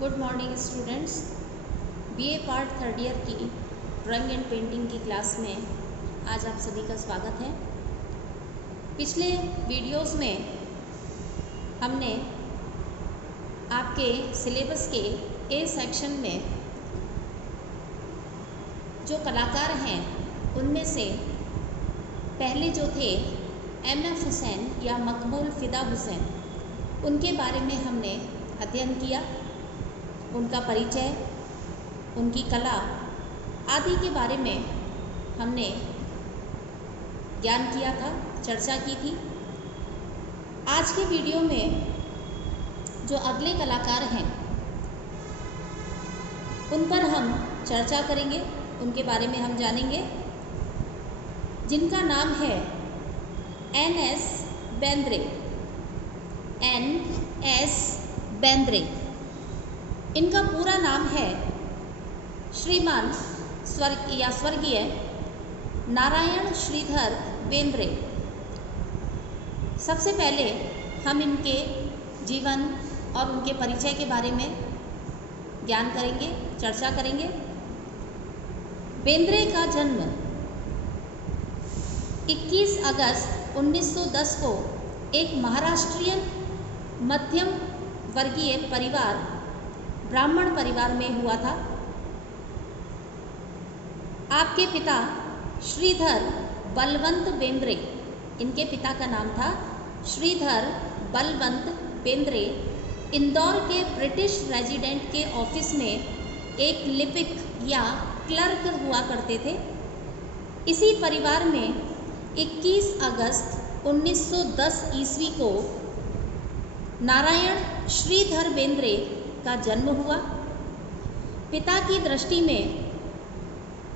Good morning students. BA part third year की drawing and painting की class में आज आप सभी का स्वागत है। पिछले वीडियोस में हमने आपके सिलेबस के ए सेक्शन में जो कलाकार हैं उनमें से पहले जो थे एमएफ हुसैन या मकबूल फ़िदा हुसैन, उनके बारे में हमने अध्ययन किया। उनका परिचय, उनकी कला आदि के बारे में हमने ज्ञान किया था, चर्चा की थी। आज के वीडियो में जो अगले कलाकार हैं उन पर हम चर्चा करेंगे, उनके बारे में हम जानेंगे, जिनका नाम है एन.एस. बेंद्रे। एन.एस. बेंद्रे। इनका पूरा नाम है श्रीमान स्वर्गीय नारायण श्रीधर बेंद्रे। सबसे पहले हम इनके जीवन और उनके परिचय के बारे में ज्ञान करेंगे, चर्चा करेंगे। बेंद्रे का जन्म 21 अगस्त 1910 को एक महाराष्ट्रियन मध्यम वर्गीय परिवार, ब्राह्मण परिवार में हुआ था। आपके पिता श्रीधर बलवंत बेंद्रे, इनके पिता का नाम था श्रीधर बलवंत बेंद्रे, इंदौर के ब्रिटिश रेजिडेंट के ऑफिस में एक लिपिक या क्लर्क हुआ करते थे। इसी परिवार में 21 अगस्त 1910 ईस्वी को नारायण श्रीधर बेंद्रे का जन्म हुआ। पिता की दृष्टि में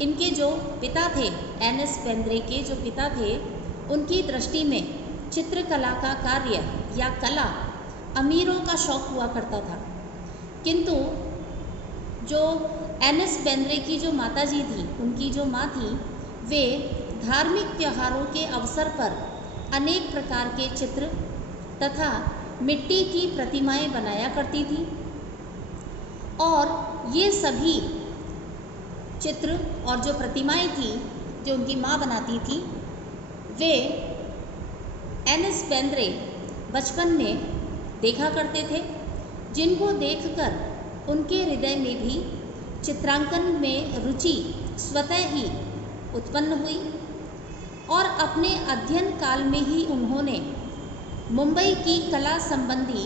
इनके जो पिता थे, एन.एस. बेंद्रे के जो पिता थे, उनकी दृष्टि में चित्रकला का कार्य या कला अमीरों का शौक हुआ करता था। किंतु जो एन.एस. बेंद्रे की जो माताजी थी, उनकी जो माँ थी, वे धार्मिक त्योहारों के अवसर पर अनेक प्रकार के चित्र तथा मिट्टी की प्रतिमाएं बनाया करती थी और ये सभी चित्र और जो प्रतिमाएं थी जो उनकी माँ बनाती थी, वे एन.एस. बेंद्रे बचपन में देखा करते थे, जिनको देखकर उनके हृदय में भी चित्रांकन में रुचि स्वतः ही उत्पन्न हुई और अपने अध्ययन काल में ही उन्होंने मुंबई की कला संबंधी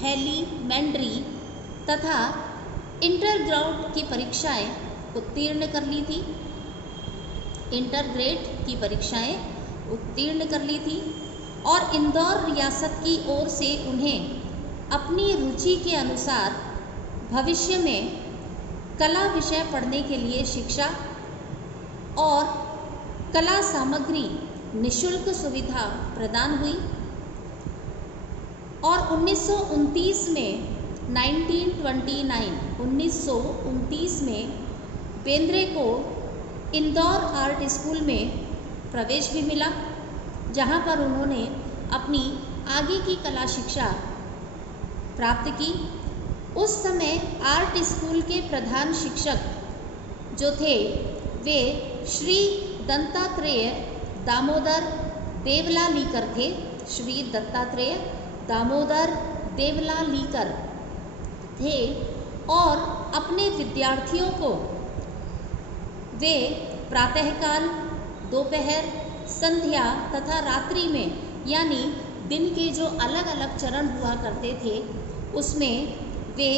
हेलीमेंड्री तथा इंटरग्रेड की परीक्षाएं उत्तीर्ण कर ली थी और इंदौर रियासत की ओर से उन्हें अपनी रुचि के अनुसार भविष्य में कला विषय पढ़ने के लिए शिक्षा और कला सामग्री निःशुल्क सुविधा प्रदान हुई और 1929 में बेंद्रे को इंदौर आर्ट स्कूल में प्रवेश भी मिला, जहां पर उन्होंने अपनी आगे की कला शिक्षा प्राप्त की। उस समय आर्ट स्कूल के प्रधान शिक्षक जो थे वे श्री दत्तात्रेय दामोदर देवलालीकर थे। श्री दत्तात्रेय दामोदर देवलालीकर थे और अपने विद्यार्थियों को वे प्रातःकाल, दोपहर, संध्या तथा रात्रि में, यानी दिन के जो अलग अलग चरण हुआ करते थे, उसमें वे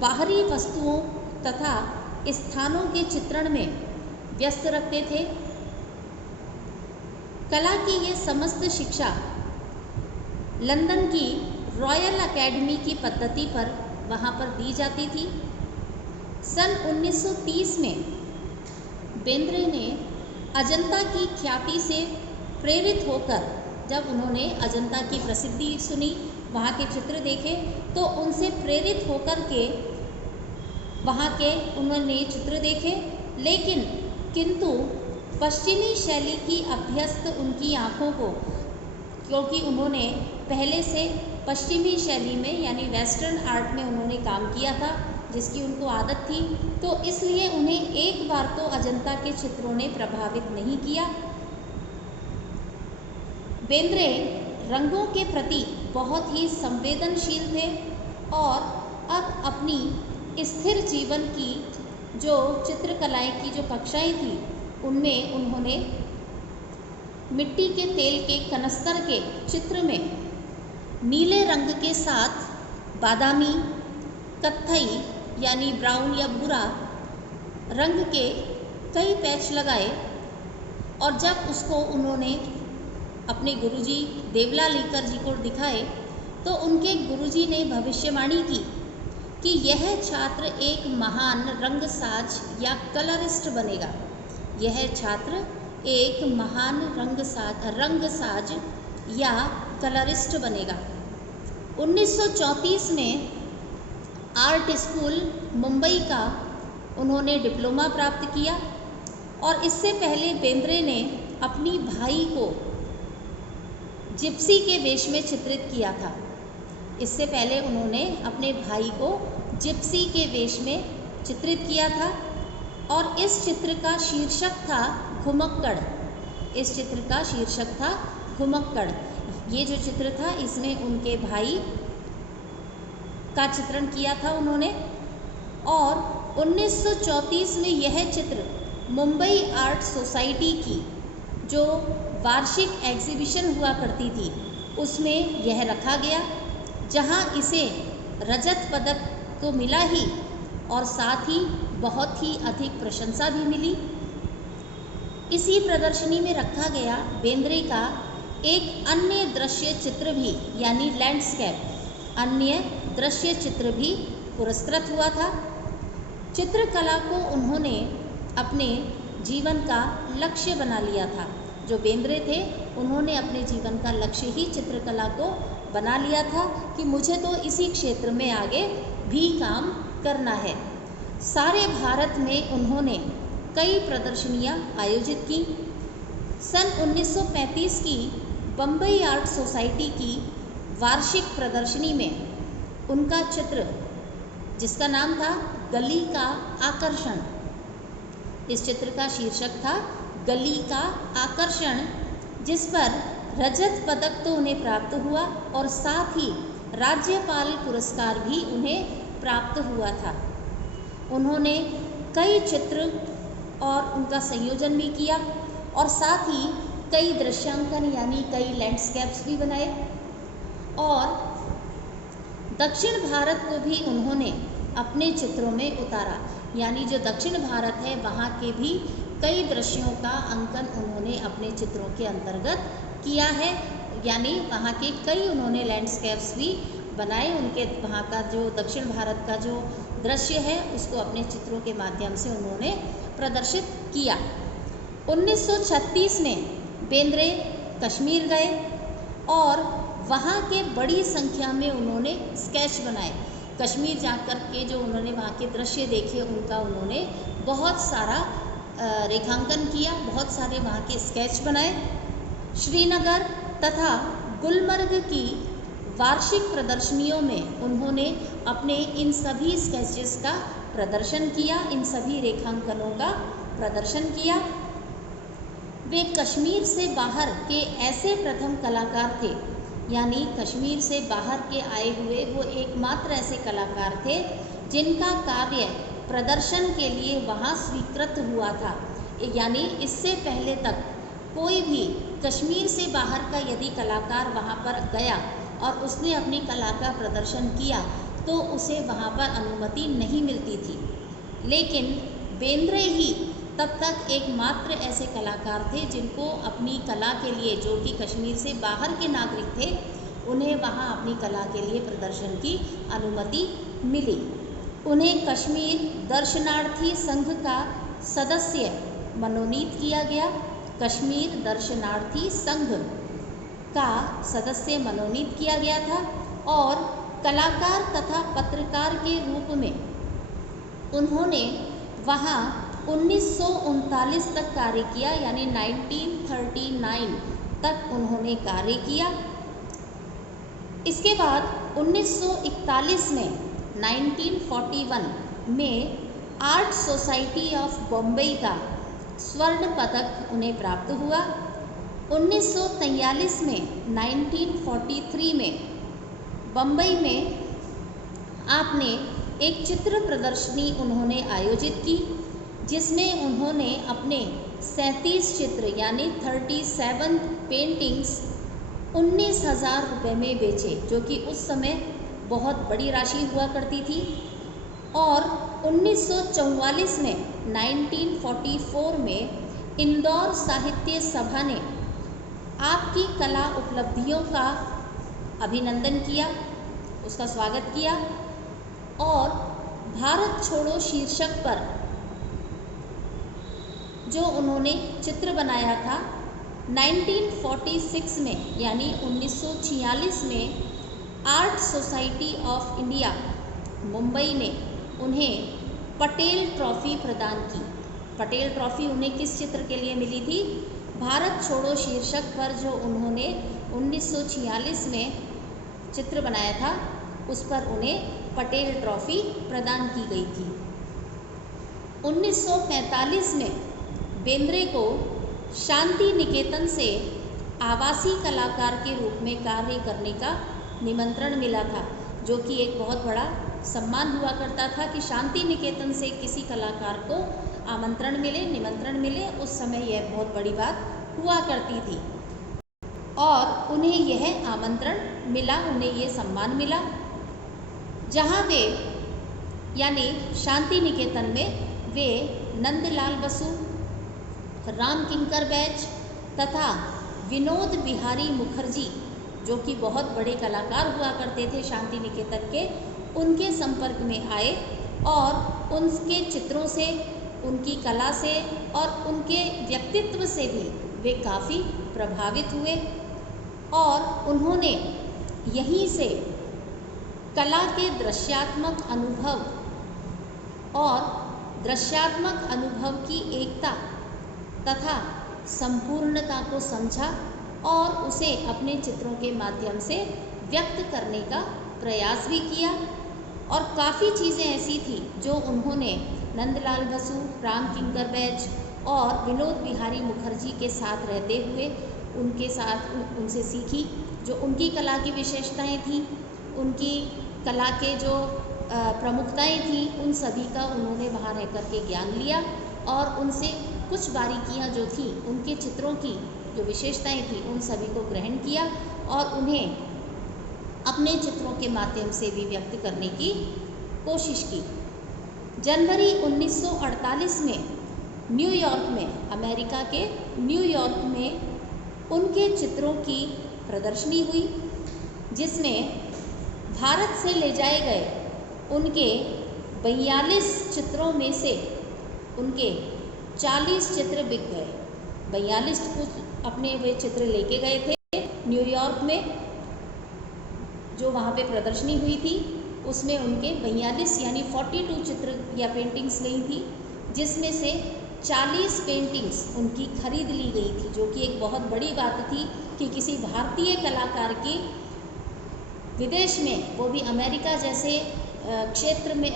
बाहरी वस्तुओं तथा स्थानों के चित्रण में व्यस्त रखते थे। कला की ये समस्त शिक्षा लंदन की रॉयल अकेडमी की पद्धति पर वहाँ पर दी जाती थी। सन 1930 में बेंद्रे ने अजंता की ख्याति से प्रेरित होकर, जब उन्होंने अजंता की प्रसिद्धि सुनी, वहाँ के चित्र देखे, तो उनसे प्रेरित होकर के वहाँ के उन्होंने चित्र देखे, किंतु पश्चिमी शैली की अभ्यस्त उनकी आँखों को क्योंकि उन्होंने पहले से पश्चिमी शैली में यानी वेस्टर्न आर्ट में उन्होंने काम किया था, जिसकी उनको आदत थी, तो इसलिए उन्हें एक बार तो अजंता के चित्रों ने प्रभावित नहीं किया। बेंद्रे रंगों के प्रति बहुत ही संवेदनशील थे और अब अपनी स्थिर जीवन की जो चित्रकलाएं की जो कक्षाएं थी उनमें उन्होंने मिट्टी के तेल के कनस्तर के चित्र में नीले रंग के साथ बादामी, कत्थई यानी ब्राउन या भूरा रंग के कई पैच लगाए और जब उसको उन्होंने अपने गुरुजी देवलालीकर जी को दिखाए तो उनके गुरुजी ने भविष्यवाणी की कि यह छात्र एक महान रंगसाज या कलरिस्ट बनेगा। यह छात्र एक महान रंगसाज या कलरिस्ट बनेगा। 1934 में आर्ट स्कूल मुंबई का उन्होंने डिप्लोमा प्राप्त किया और इससे पहले बेंद्रे ने अपनी भाई को जिप्सी के वेश में चित्रित किया था। इससे पहले उन्होंने अपने भाई को जिप्सी के वेश में चित्रित किया था और इस चित्र का शीर्षक था घुमक्कड़। इस चित्र का शीर्षक था घुमक्कड़। ये जो चित्र था इसमें उनके भाई का चित्रण किया था उन्होंने और 1934 में यह चित्र मुंबई आर्ट सोसाइटी की जो वार्षिक एग्जीबिशन हुआ करती थी उसमें यह रखा गया, जहां इसे रजत पदक तो मिला ही और साथ ही बहुत ही अधिक प्रशंसा भी मिली। इसी प्रदर्शनी में रखा गया बेंद्रे का एक अन्य दृश्य चित्र भी यानी लैंडस्केप अन्य दृश्य चित्र भी पुरस्कृत हुआ था। चित्रकला को उन्होंने अपने जीवन का लक्ष्य बना लिया था। जो बेंद्रे थे उन्होंने अपने जीवन का लक्ष्य ही चित्रकला को बना लिया था कि मुझे तो इसी क्षेत्र में आगे भी काम करना है। सारे भारत में उन्होंने कई प्रदर्शनियां आयोजित की। सन 1935 की बम्बई आर्ट सोसाइटी की वार्षिक प्रदर्शनी में उनका चित्र जिसका नाम था गली का आकर्षण, इस चित्र का शीर्षक था गली का आकर्षण, जिस पर रजत पदक तो उन्हें प्राप्त हुआ और साथ ही राज्यपाल पुरस्कार भी उन्हें प्राप्त हुआ था। उन्होंने कई चित्र और उनका संयोजन भी किया और साथ ही कई दृश्यांकन यानी कई लैंडस्केप्स भी बनाए और दक्षिण भारत को भी उन्होंने अपने चित्रों में उतारा। यानी जो दक्षिण भारत है वहाँ के भी कई दृश्यों का अंकन उन्होंने अपने चित्रों के अंतर्गत किया है। यानी वहाँ के कई उन्होंने लैंडस्केप्स भी बनाए। उनके वहाँ का जो दक्षिण भारत का जो दृश्य है उसको अपने चित्रों के माध्यम से उन्होंने प्रदर्शित किया। 1936 में बेंद्रे कश्मीर गए और वहाँ के बड़ी संख्या में उन्होंने स्केच बनाए। कश्मीर जाकर के जो उन्होंने वहाँ के दृश्य देखे उनका उन्होंने बहुत सारा रेखांकन किया, बहुत सारे वहाँ के स्केच बनाए। श्रीनगर तथा गुलमर्ग की वार्षिक प्रदर्शनियों में उन्होंने अपने इन सभी स्केचेस का प्रदर्शन किया, इन सभी रेखांकनों का प्रदर्शन किया। वे कश्मीर से बाहर के ऐसे प्रथम कलाकार थे, यानी कश्मीर से बाहर के आए हुए वो एकमात्र ऐसे कलाकार थे जिनका कार्य प्रदर्शन के लिए वहाँ स्वीकृत हुआ था। यानी इससे पहले तक कोई भी कश्मीर से बाहर का यदि कलाकार वहाँ पर गया और उसने अपनी कला का प्रदर्शन किया तो उसे वहाँ पर अनुमति नहीं मिलती थी। लेकिन बेंद्रे ही तब तक एकमात्र ऐसे कलाकार थे जिनको अपनी कला के लिए, जो कि कश्मीर से बाहर के नागरिक थे, उन्हें वहाँ अपनी कला के लिए प्रदर्शन की अनुमति मिली। उन्हें कश्मीर दर्शनार्थी संघ का सदस्य मनोनीत किया गया। कश्मीर दर्शनार्थी संघ का सदस्य मनोनीत किया गया था और कलाकार तथा पत्रकार के रूप में उन्होंने वहाँ 1939 तक कार्य किया। यानी 1939 तक उन्होंने कार्य किया। इसके बाद 1941 में 1941 में आर्ट सोसाइटी ऑफ बॉम्बे का स्वर्ण पदक उन्हें प्राप्त हुआ। 1943 में 1943 में बम्बई में आपने एक चित्र प्रदर्शनी उन्होंने आयोजित की, जिसमें उन्होंने अपने 37 चित्र यानी 37 पेंटिंग्स 19,000 रुपये में बेचे, जो कि उस समय बहुत बड़ी राशि हुआ करती थी। और 1944 में 1944 में इंदौर साहित्य सभा ने आपकी कला उपलब्धियों का अभिनंदन किया, उसका स्वागत किया और भारत छोड़ो शीर्षक पर जो उन्होंने चित्र बनाया था 1946 में यानी 1946 में art society of India Mumbai ने उन्हें पटेल ट्रॉफी प्रदान की। पटेल ट्रॉफी उन्हें किस चित्र के लिए मिली थी? भारत छोड़ो शीर्षक पर जो उन्होंने 1946 में चित्र बनाया था, उस पर उन्हें पटेल ट्रॉफी प्रदान की गई थी। 1945 में बेंद्रे को शांति निकेतन से आवासी कलाकार के रूप में कार्य करने का निमंत्रण मिला था, जो कि एक बहुत बड़ा सम्मान हुआ करता था कि शांति निकेतन से किसी कलाकार को आमंत्रण मिले, निमंत्रण मिले। उस समय यह बहुत बड़ी बात हुआ करती थी और उन्हें यह आमंत्रण मिला, उन्हें यह सम्मान मिला, जहाँ वे यानी शांति निकेतन में वे नंदलाल बसु, राम किंकर बैच तथा विनोद बिहारी मुखर्जी, जो कि बहुत बड़े कलाकार हुआ करते थे शांति निकेतन के, उनके संपर्क में आए और उनके चित्रों से, उनकी कला से और उनके व्यक्तित्व से भी वे काफ़ी प्रभावित हुए और उन्होंने यहीं से कला के दृश्यात्मक अनुभव और दृश्यात्मक अनुभव की एकता तथा संपूर्णता को समझा और उसे अपने चित्रों के माध्यम से व्यक्त करने का प्रयास भी किया। और काफ़ी चीज़ें ऐसी थी जो उन्होंने नंदलाल बसु, राम किंकर बैच और विनोद बिहारी मुखर्जी के साथ रहते हुए उनसे सीखी। जो उनकी कला की विशेषताएं थीं, उनकी कला के जो प्रमुखताएं थीं, उन सभी का उन्होंने वहाँ रह कर के ज्ञान लिया और उनसे कुछ बारीकियाँ जो थी, उनके चित्रों की जो विशेषताएं थी, उन सभी को ग्रहण किया और उन्हें अपने चित्रों के माध्यम से भी व्यक्त करने की कोशिश की। जनवरी 1948 में न्यूयॉर्क में, अमेरिका के न्यूयॉर्क में उनके चित्रों की प्रदर्शनी हुई, जिसमें भारत से ले जाए गए उनके 42 चित्रों में से उनके 40 चित्र बिक गए। 42 कुछ अपने वे चित्र लेके गए थे न्यूयॉर्क में, जो वहाँ पे प्रदर्शनी हुई थी, उसमें उनके 42 यानी 42 चित्र या पेंटिंग्स गई थी, जिसमें से 40 पेंटिंग्स उनकी खरीद ली गई थी, जो कि एक बहुत बड़ी बात थी कि किसी भारतीय कलाकार की विदेश में, वो भी अमेरिका जैसे क्षेत्र में,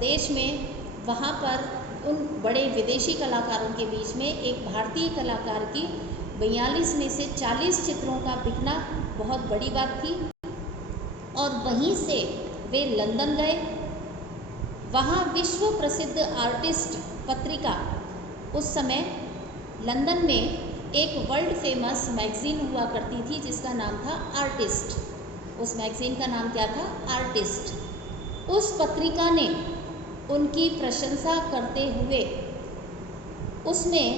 देश में, वहाँ पर उन बड़े विदेशी कलाकारों के बीच में एक भारतीय कलाकार की 42 में से 40 चित्रों का बिकना बहुत बड़ी बात थी। और वहीं से वे लंदन गए। वहाँ विश्व प्रसिद्ध आर्टिस्ट पत्रिका, उस समय लंदन में एक वर्ल्ड फेमस मैगज़ीन हुआ करती थी जिसका नाम था आर्टिस्ट। उस मैगज़ीन का नाम क्या था? आर्टिस्ट। उस पत्रिका ने उनकी प्रशंसा करते हुए उसमें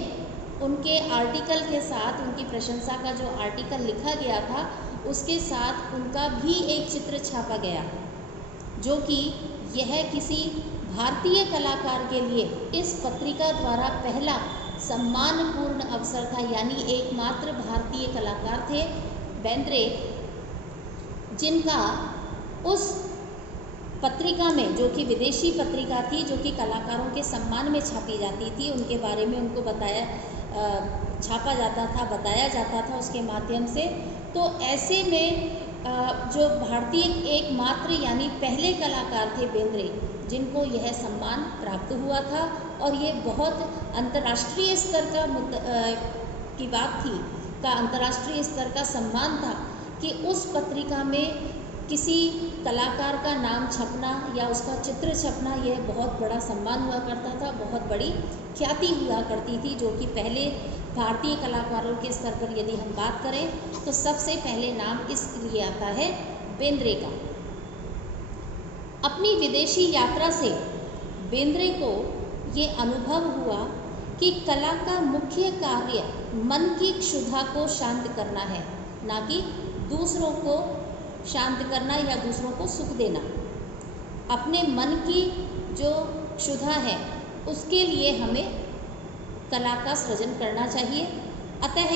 उनके आर्टिकल के साथ, उनकी प्रशंसा का जो आर्टिकल लिखा गया था, उसके साथ उनका भी एक चित्र छापा गया, जो कि यह किसी भारतीय कलाकार के लिए इस पत्रिका द्वारा पहला सम्मानपूर्ण अवसर था। यानी एकमात्र भारतीय कलाकार थे बेंद्रे, जिनका उस पत्रिका में, जो कि विदेशी पत्रिका थी, जो कि कलाकारों के सम्मान में छापी जाती थी, उनके बारे में उनको बताया, छापा जाता था, बताया जाता था उसके माध्यम से। तो ऐसे में जो भारतीय एकमात्र यानी पहले कलाकार थे बेंद्रे, जिनको यह सम्मान प्राप्त हुआ था। और ये बहुत अंतर्राष्ट्रीय स्तर का की बात थी, का अंतर्राष्ट्रीय स्तर का सम्मान था कि उस पत्रिका में किसी कलाकार का नाम छपना या उसका चित्र छपना, यह बहुत बड़ा सम्मान हुआ करता था, बहुत बड़ी ख्याति हुआ करती थी। जो कि पहले भारतीय कलाकारों के स्तर पर यदि हम बात करें तो सबसे पहले नाम इसके लिए आता है बेंद्रे का। अपनी विदेशी यात्रा से बेंद्रे को ये अनुभव हुआ कि कला का मुख्य कार्य मन की क्षुधा को शांत करना है, ना कि दूसरों को शांत करना या दूसरों को सुख देना। अपने मन की जो क्षुधा है उसके लिए हमें कला का सृजन करना चाहिए। अतः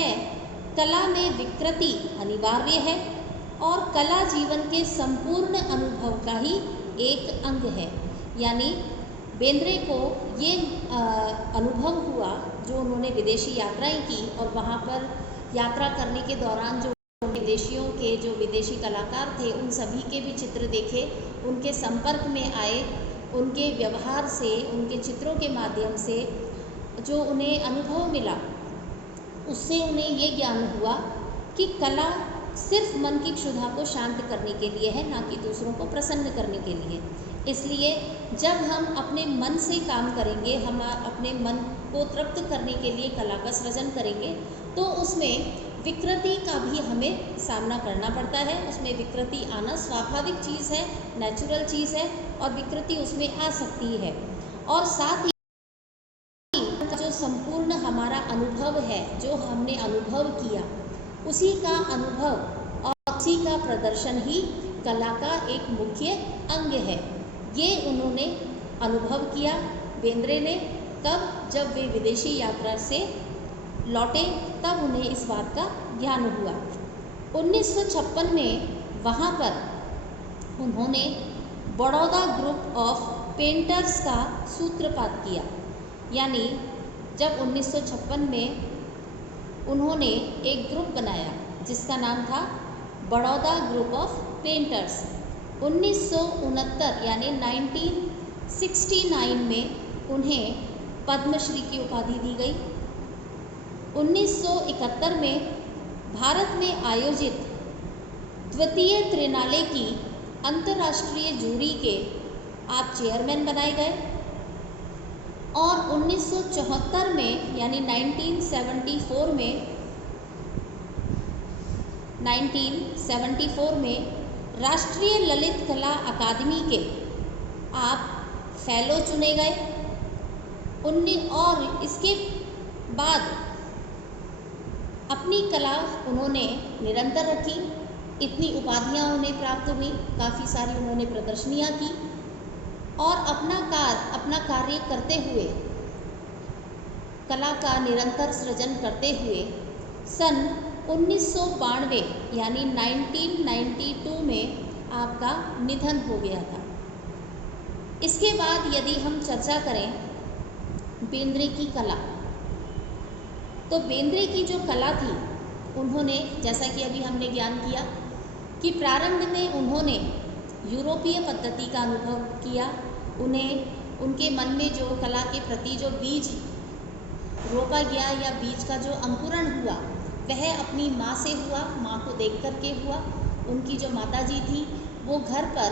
कला में विकृति अनिवार्य है और कला जीवन के संपूर्ण अनुभव का ही एक अंग है। यानी बेंद्रे को ये अनुभव हुआ, जो उन्होंने विदेशी यात्राएं की और वहाँ पर यात्रा करने के दौरान जो विदेशियों के जो विदेशी कलाकार थे उन सभी के भी चित्र देखे, उनके संपर्क में आए, उनके व्यवहार से, उनके चित्रों के माध्यम से जो उन्हें अनुभव मिला, उससे उन्हें ये ज्ञान हुआ कि कला सिर्फ मन की क्षुधा को शांत करने के लिए है, ना कि दूसरों को प्रसन्न करने के लिए। इसलिए जब हम अपने मन से काम करेंगे, हम अपने मन को तृप्त करने के लिए कला का सृजन करेंगे, तो उसमें विकृति का भी हमें सामना करना पड़ता है। उसमें विकृति आना स्वाभाविक चीज़ है, नेचुरल चीज़ है, और विकृति उसमें आ सकती है। और साथ ही जो संपूर्ण हमारा अनुभव है, जो हमने अनुभव किया, उसी का अनुभव और उसी का प्रदर्शन ही कला का एक मुख्य अंग है। ये उन्होंने अनुभव किया बेंद्रे ने, तब जब वे विदेशी यात्रा से लौटे, तब उन्हें इस बात का ज्ञान हुआ। 1956 में वहाँ पर उन्होंने बड़ौदा ग्रुप ऑफ पेंटर्स का सूत्रपात किया। यानी जब 1956 में उन्होंने एक ग्रुप बनाया जिसका नाम था बड़ौदा ग्रुप ऑफ पेंटर्स। 1969 यानी 1969 में उन्हें पद्मश्री की उपाधि दी गई। 1971 में भारत में आयोजित द्वितीय त्रिनाले की अंतर्राष्ट्रीय जूरी के आप चेयरमैन बनाए गए। और 1974 में यानी 1974 में राष्ट्रीय ललित कला अकादमी के आप फेलो चुने गए। और इसके बाद अपनी कला उन्होंने निरंतर रखी। इतनी उपाधियां उन्हें प्राप्त हुई, काफ़ी सारी उन्होंने प्रदर्शनियां की, और अपना कार्य करते हुए, कला का निरंतर सृजन करते हुए सन 1992 यानी 1992 में आपका निधन हो गया था। इसके बाद यदि हम चर्चा करें बेंद्रे की कला, तो बेंद्रे की जो कला थी, उन्होंने, जैसा कि अभी हमने ज्ञान किया कि प्रारंभ में उन्होंने यूरोपीय पद्धति का अनुभव किया। उन्हें उनके मन में जो कला के प्रति जो बीज रोपा गया या बीज का जो अंकुरण हुआ, वह अपनी माँ से हुआ, माँ को देख कर के हुआ। उनकी जो माताजी थी वो घर पर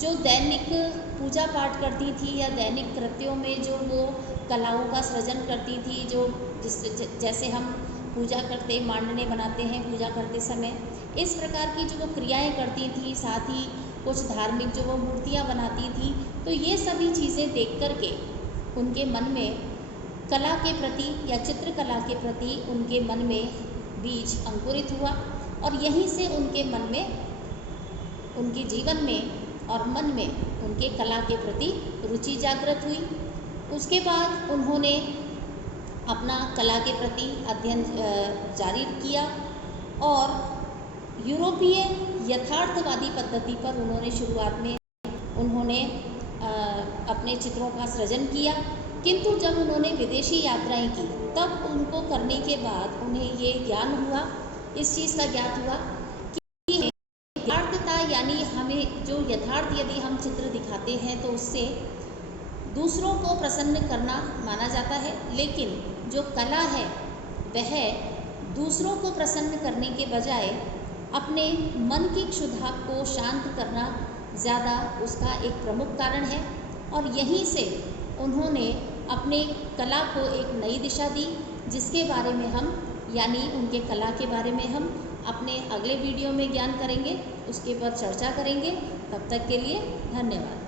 जो दैनिक पूजा पाठ करती थी या दैनिक कृत्यों में जो वो कलाओं का सृजन करती थी, जो जैसे हम पूजा करते, मांडने बनाते हैं पूजा करते समय, इस प्रकार की जो वो क्रियाएं करती थी, साथ ही कुछ धार्मिक जो वो मूर्तियाँ बनाती थी, तो ये सभी चीज़ें देख कर के उनके मन में कला के प्रति या चित्रकला के प्रति उनके मन में बीज अंकुरित हुआ। और यहीं से उनके मन में, उनके जीवन में और मन में उनके कला के प्रति रुचि जागृत हुई। उसके बाद उन्होंने अपना कला के प्रति अध्ययन जारी किया और यूरोपीय यथार्थवादी पद्धति पर उन्होंने शुरुआत में अपने चित्रों का सृजन किया। किंतु जब उन्होंने विदेशी यात्राएं की तब उनको करने के बाद उन्हें ये ज्ञान हुआ, इस चीज़ का ज्ञात हुआ कि यथार्थता यानी हमें जो यथार्थ यदि हम चित्र दिखाते हैं तो उससे दूसरों को प्रसन्न करना माना जाता है, लेकिन जो कला है वह दूसरों को प्रसन्न करने के बजाय अपने मन की क्षुधा को शांत करना ज़्यादा उसका एक प्रमुख कारण है। और यहीं से उन्होंने अपने कला को एक नई दिशा दी, जिसके बारे में हम यानी उनके कला के बारे में हम अपने अगले वीडियो में ज्ञान करेंगे, उसके ऊपर चर्चा करेंगे। तब तक के लिए धन्यवाद।